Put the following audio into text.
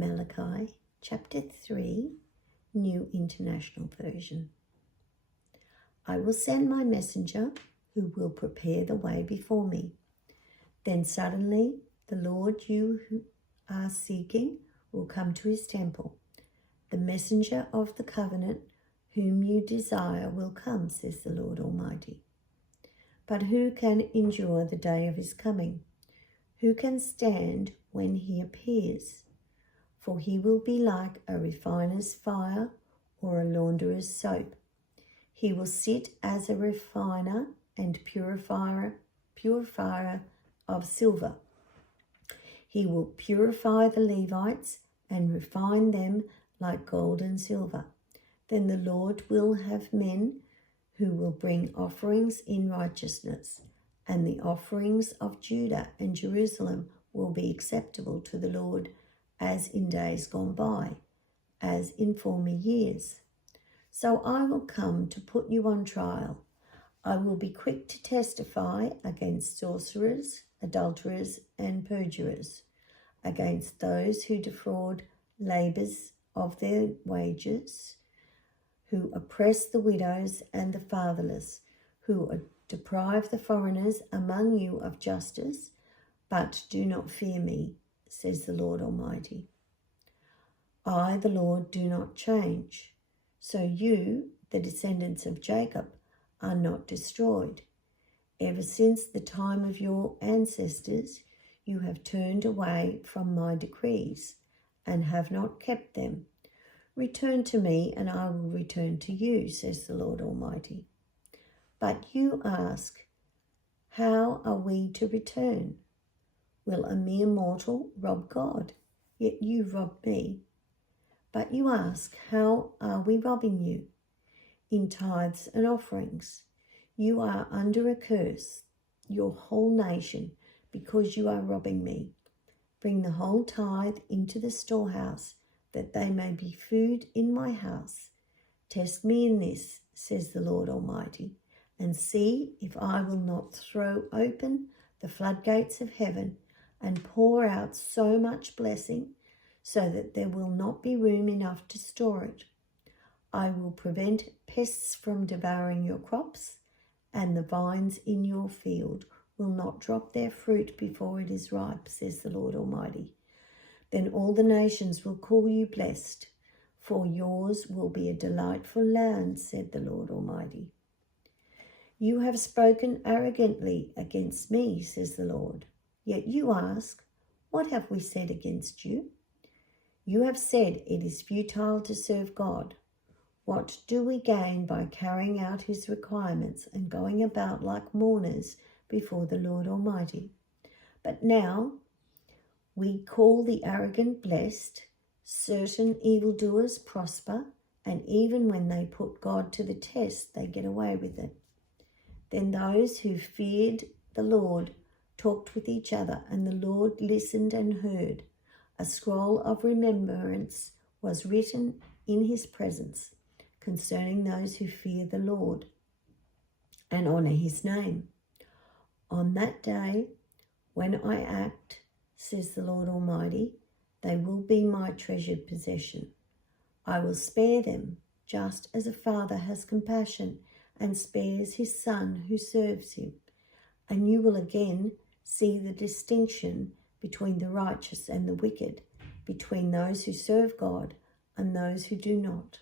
Malachi chapter 3, New International Version. I will send my messenger who will prepare the way before me. Then suddenly the Lord you who are seeking will come to his temple. The messenger of the covenant whom you desire will come, says the Lord Almighty. But who can endure the day of his coming? Who can stand when he appears? For he will be like a refiner's fire or a launderer's soap. He will sit as a refiner and purifier of silver. He will purify the Levites and refine them like gold and silver. Then the Lord will have men who will bring offerings in righteousness, and the offerings of Judah and Jerusalem will be acceptable to the Lord, as in days gone by, as in former years. So I will come to put you on trial. I will be quick to testify against sorcerers, adulterers, and perjurers, against those who defraud labourers of their wages, who oppress the widows and the fatherless, who deprive the foreigners among you of justice, but do not fear me, says the Lord Almighty. I, the Lord, do not change. So you, the descendants of Jacob, are not destroyed. Ever since the time of your ancestors, you have turned away from my decrees and have not kept them. Return to me, and I will return to you, says the Lord Almighty. But you ask, how are we to return? Will a mere mortal rob God? Yet you rob me. But you ask, how are we robbing you? In tithes and offerings. You are under a curse, your whole nation, because you are robbing me. Bring the whole tithe into the storehouse, that they may be food in my house. Test me in this, says the Lord Almighty, and see if I will not throw open the floodgates of heaven and pour out so much blessing, so that there will not be room enough to store it. I will prevent pests from devouring your crops, and the vines in your field will not drop their fruit before it is ripe, says the Lord Almighty. Then all the nations will call you blessed, for yours will be a delightful land, said the Lord Almighty. You have spoken arrogantly against me, says the Lord. Yet you ask, what have we said against you? You have said it is futile to serve God. What do we gain by carrying out his requirements and going about like mourners before the Lord Almighty? But now we call the arrogant blessed, certain evildoers prosper, and even when they put God to the test, they get away with it. Then those who feared the Lord talked with each other, and the Lord listened and heard. A scroll of remembrance was written in his presence concerning those who fear the Lord and honour his name. On that day, when I act, says the Lord Almighty, they will be my treasured possession. I will spare them, just as a father has compassion and spares his son who serves him. And you will again see the distinction between the righteous and the wicked, between those who serve God and those who do not.